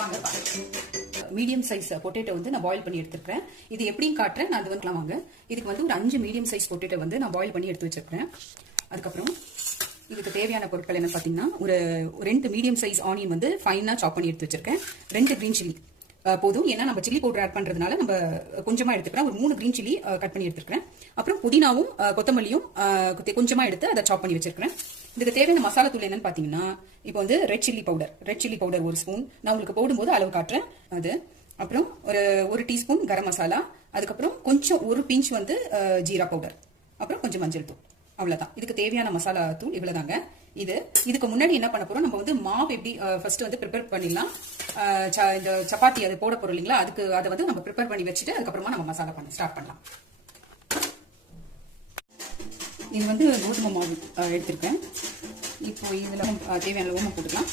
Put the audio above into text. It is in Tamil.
வாங்க மீடியம் சைஸ் பொட்டேட்டோ வந்து நான் பாயில் பண்ணி எடுத்துக்கிறேன். இது எப்படின்னு காட்டுறேன். நான் அது வந்து வாங்க. இதுக்கு வந்து ஒரு 5 மீடியம் சைஸ் பொட்டேட்டோ வந்து நான் பாயில் பண்ணி எடுத்து வச்சிருக்கேன். அதுக்கப்புறம் இதுக்கு தேவையான பொருட்கள் என்ன பார்த்தீங்கன்னா, ஒரு 2 மீடியம் சைஸ் ஆனியன் வந்து ஃபைனாக சாப் பண்ணி எடுத்து வச்சிருக்கேன். 2 கிரீன் சில்லி போதும். ஏன்னா நம்ம சில்லி பவுடர் ஆட் பண்றதுனால நம்ம கொஞ்சமா எடுத்துக்கிறேன். ஒரு 3 கிரீன் சில்லி கட் பண்ணி எடுத்துக்கிறேன். அப்புறம் புதினாவும் கொத்தமல்லியும் கொஞ்சமா எடுத்து அதை சாப் பண்ணி வச்சிருக்கிறேன். இதுக்கு தேவையான மசாலா தூள் என்னன்னு பாத்தீங்கன்னா, இப்போ வந்து ரெட் சில்லி பவுடர் 1 ஸ்பூன் நான் உங்களுக்கு போடும்போது அளவு காட்டுறேன். அது அப்புறம் ஒரு டீஸ்பூன் கரம் மசாலா, அதுக்கப்புறம் கொஞ்சம் ஒரு பிஞ்ச் வந்து ஜீரா பவுடர், அப்புறம் கொஞ்சம் மஞ்சள் தூள். அவ்வளவுதான். இதுக்கு தேவையான மசாலா தூள் இவ்வளவுதாங்க. இதுக்கு முன்னாடி என்ன பண்ண போறோம், நம்ம வந்து மாவு எப்படி ஃபர்ஸ்ட் வந்து ப்ரிப்பேர் பண்ணிடலாம். இந்த சப்பாத்தி அது போட போறோம் இல்லைங்களா, அதுக்கு அதை வந்து நம்ம ப்ரிப்பேர் பண்ணி வச்சுட்டு அதுக்கப்புறமா நம்ம மசாலா பண்ண ஸ்டார்ட் பண்ணலாம். இது வந்து கோதுமை மாவு எடுத்திருக்கேன். இப்போ இதுல தேவையான ஓமம் போட்டுக்கலாம்.